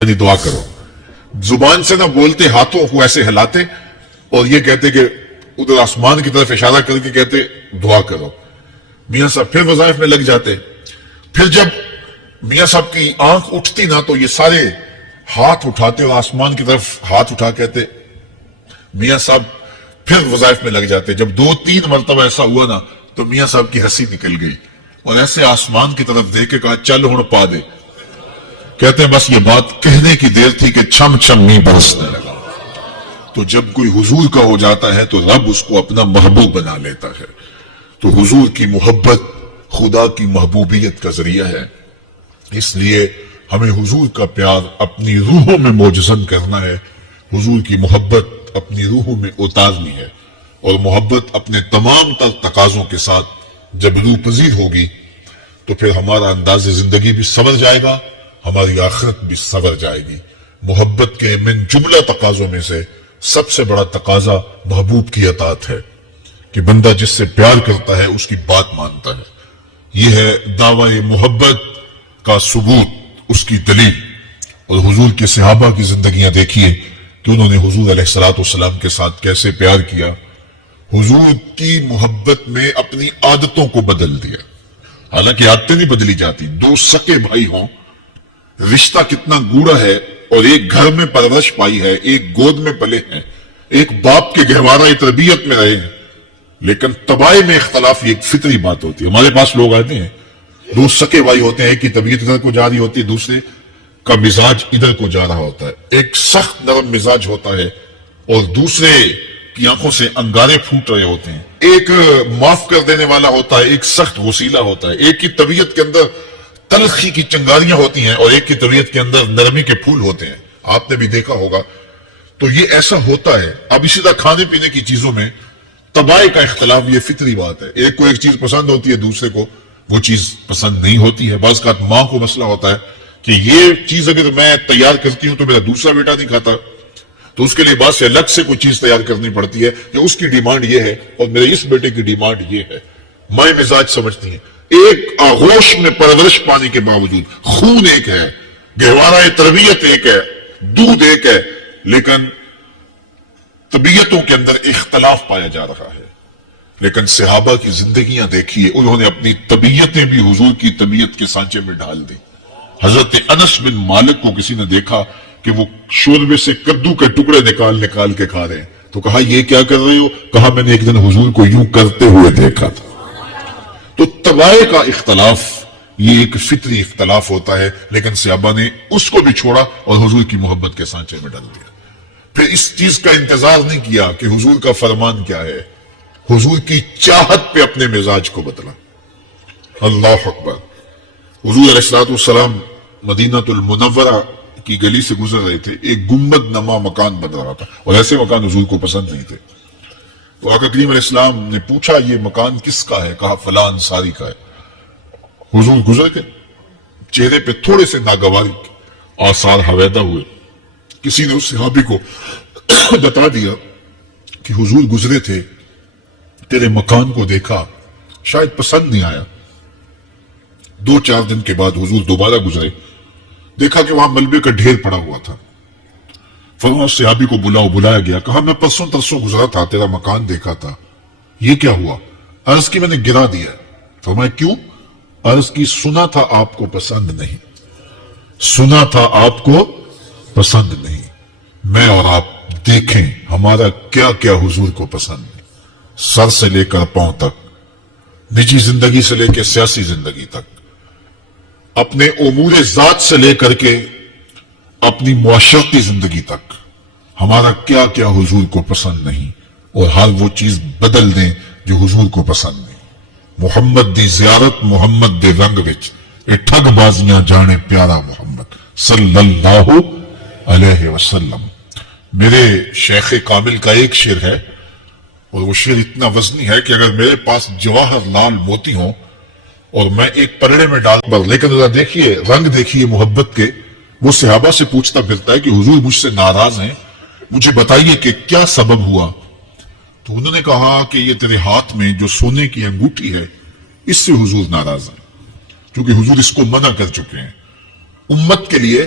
یعنی دعا کرو. زبان سے نہ بولتے, ہاتھوں کو ایسے ہلاتے اور یہ کہتے کہ ادھر آسمان کی طرف اشارہ کر کے کہتے دعا کرو. میاں صاحب پھر وظائف میں لگ جاتے. پھر جب میاں صاحب کی آنکھ اٹھتی نا تو یہ سارے ہاتھ اٹھاتے اور آسمان کی طرف ہاتھ اٹھا کہتے. میاں صاحب پھر وظائف میں لگ جاتے. جب 2-3 مرتبہ ایسا ہوا نا تو میاں صاحب کی ہنسی نکل گئی اور ایسے آسمان کی طرف دیکھ کے کہا چل ہن پا دے. کہتے ہیں بس یہ بات کہنے کی دیر تھی کہ چھم چھم نہیں برسنے لگا. تو جب کوئی حضور کا ہو جاتا ہے تو رب اس کو اپنا محبوب بنا لیتا ہے. تو حضور کی محبت خدا کی محبوبیت کا ذریعہ ہے. اس لیے ہمیں حضور کا پیار اپنی روحوں میں موجزن کرنا ہے, حضور کی محبت اپنی روحوں میں اتارنی ہے, اور محبت اپنے تمام تر تقاضوں کے ساتھ جب روح پذیر ہوگی تو پھر ہمارا انداز زندگی بھی سنور جائے گا, ہماری آخرت بھی سنور جائے گی. محبت کے من جملہ تقاضوں میں سے سب سے بڑا تقاضا محبوب کی اطاعت ہے کہ بندہ جس سے پیار کرتا ہے اس کی بات مانتا ہے. یہ ہے دعوی محبت کا ثبوت, اس کی دلیل. اور حضور کے صحابہ کی زندگیاں دیکھیے کہ انہوں نے حضور علیہ السلام کے ساتھ کیسے پیار کیا. حضور کی محبت میں اپنی عادتوں کو بدل دیا. حالانکہ عادتیں نہیں بدلی جاتی. 2 سکے بھائی ہوں, رشتہ کتنا گوڑا ہے, اور ایک گھر میں پرورش پائی ہے, ایک گود میں پلے ہیں, ایک باپ کے گہوارہ تربیت میں رہے ہیں, لیکن طبائع میں اختلاف یہ ایک فطری بات ہوتی ہے. ہمارے پاس لوگ آتے ہیں 2 سکے بھائی ہوتے ہیں, ایک کی طبیعت ادھر کو جا رہی ہوتی ہے, دوسرے کا مزاج ادھر کو جا رہا ہوتا ہے. ایک سخت نرم مزاج ہوتا ہے اور دوسرے کی آنکھوں سے انگارے پھوٹ رہے ہوتے ہیں. ایک معاف کر دینے والا ہوتا ہے, ایک سخت غصیلا ہوتا ہے. ایک کی طبیعت کے اندر تلخی کی چنگاریاں ہوتی ہیں اور ایک کی طبیعت کے اندر نرمی کے پھول ہوتے ہیں. آپ نے بھی دیکھا ہوگا. تو یہ ایسا ہوتا ہے. اب اسی طرح کھانے پینے کی چیزوں میں طبائع کا اختلاف یہ فطری بات ہے. ایک کو ایک چیز پسند ہوتی ہے, دوسرے کو وہ چیز پسند نہیں ہوتی ہے. بعض کا ماں کو مسئلہ ہوتا ہے کہ یہ چیز اگر میں تیار کرتی ہوں تو میرا دوسرا بیٹا نہیں کھاتا, تو اس کے لیے بعض سے الگ سے کوئی چیز تیار کرنی پڑتی ہے کہ اس کی ڈیمانڈ یہ ہے اور میرے اس بیٹے کی ڈیمانڈ یہ ہے. مائیں مزاج سمجھتی ہیں. ایک آغوش میں پرورش پانے کے باوجود خون ایک ہے, گہوارہ تربیت ایک ہے, دودھ ایک ہے, لیکن طبیعتوں کے اندر اختلاف پایا جا رہا ہے. لیکن صحابہ کی زندگیاں دیکھیے, انہوں نے اپنی طبیعتیں بھی حضور کی طبیعت کے سانچے میں ڈال دی. حضرت انس بن مالک کو کسی نے دیکھا کہ وہ شوربے سے کدو کے ٹکڑے نکال نکال کے کھا رہے ہیں, تو کہا یہ کیا کر رہے ہو؟ کہا میں نے ایک دن حضور کو یوں کرتے ہوئے دیکھا تھا. تو طبائع کا اختلاف یہ ایک فطری اختلاف ہوتا ہے, لیکن صحابہ نے اس کو بھی چھوڑا اور حضور کی محبت کے سانچے میں ڈال دیا. پھر اس چیز کا انتظار نہیں کیا کہ حضور کا فرمان کیا ہے, حضور کی چاہت پہ اپنے مزاج کو بدلا. اللہ اکبر. حضور علیہ السلام مدینہ المنورہ کی گلی سے گزر رہے تھے. ایک گنبد نما مکان بن رہا تھا اور ایسے مکان حضور کو پسند نہیں تھے. تو آقا کریم علیہ السلام نے پوچھا یہ مکان کس کا ہے؟ کہا فلاں انصاری کا ہے. حضور گزر کے چہرے پہ تھوڑے سے ناگواری آثار حویدہ ہوئے. کسی نے اس صحابی کو بتا دیا کہ حضور گزرے تھے, تیرے مکان کو دیکھا, شاید پسند نہیں آیا. 2-4 دن کے بعد حضور دوبارہ گزرے, دیکھا کہ وہاں ملبے کا ڈھیر پڑا ہوا تھا. فرمایا صحابی کو بلایا گیا. کہا میں پرسوں ترسوں گزرا تھا, تیرا مکان دیکھا تھا, یہ کیا ہوا؟ عرض کی میں نے گرا دیا. فرمایا کیوں؟ عرض کی سنا تھا آپ کو پسند نہیں, سنا تھا آپ کو پسند نہیں. میں اور آپ دیکھیں ہمارا کیا کیا حضور کو پسند ہے, سر سے لے کر پاؤں تک, نجی زندگی سے لے کے سیاسی زندگی تک, اپنے امور ذات سے لے کر کے اپنی معاشرتی زندگی تک, ہمارا کیا کیا حضور کو پسند نہیں, اور ہر وہ چیز بدل دیں جو حضور کو پسند نہیں. محمد دی زیارت محمد دے رنگ وچ, اے ٹھگ بازیاں جانے پیارا محمد صلی اللہ علیہ وسلم. میرے شیخ کامل کا ایک شعر ہے, اور وہ شعر اتنا وزنی ہے کہ اگر میرے پاس جواہر لال موتی ہوں اور میں ایک پرڑے میں ڈال پر, لیکن ذرا دیکھیے رنگ دیکھیے محبت کے. وہ صحابہ سے پوچھتا پھرتا ہے کہ حضور مجھ سے ناراض ہیں, مجھے بتائیے کہ کیا سبب ہوا. تو انہوں نے کہا کہ یہ تیرے ہاتھ میں جو سونے کی انگوٹھی ہے اس سے حضور ناراض ہیں, کیونکہ حضور اس کو منع کر چکے ہیں. امت کے لیے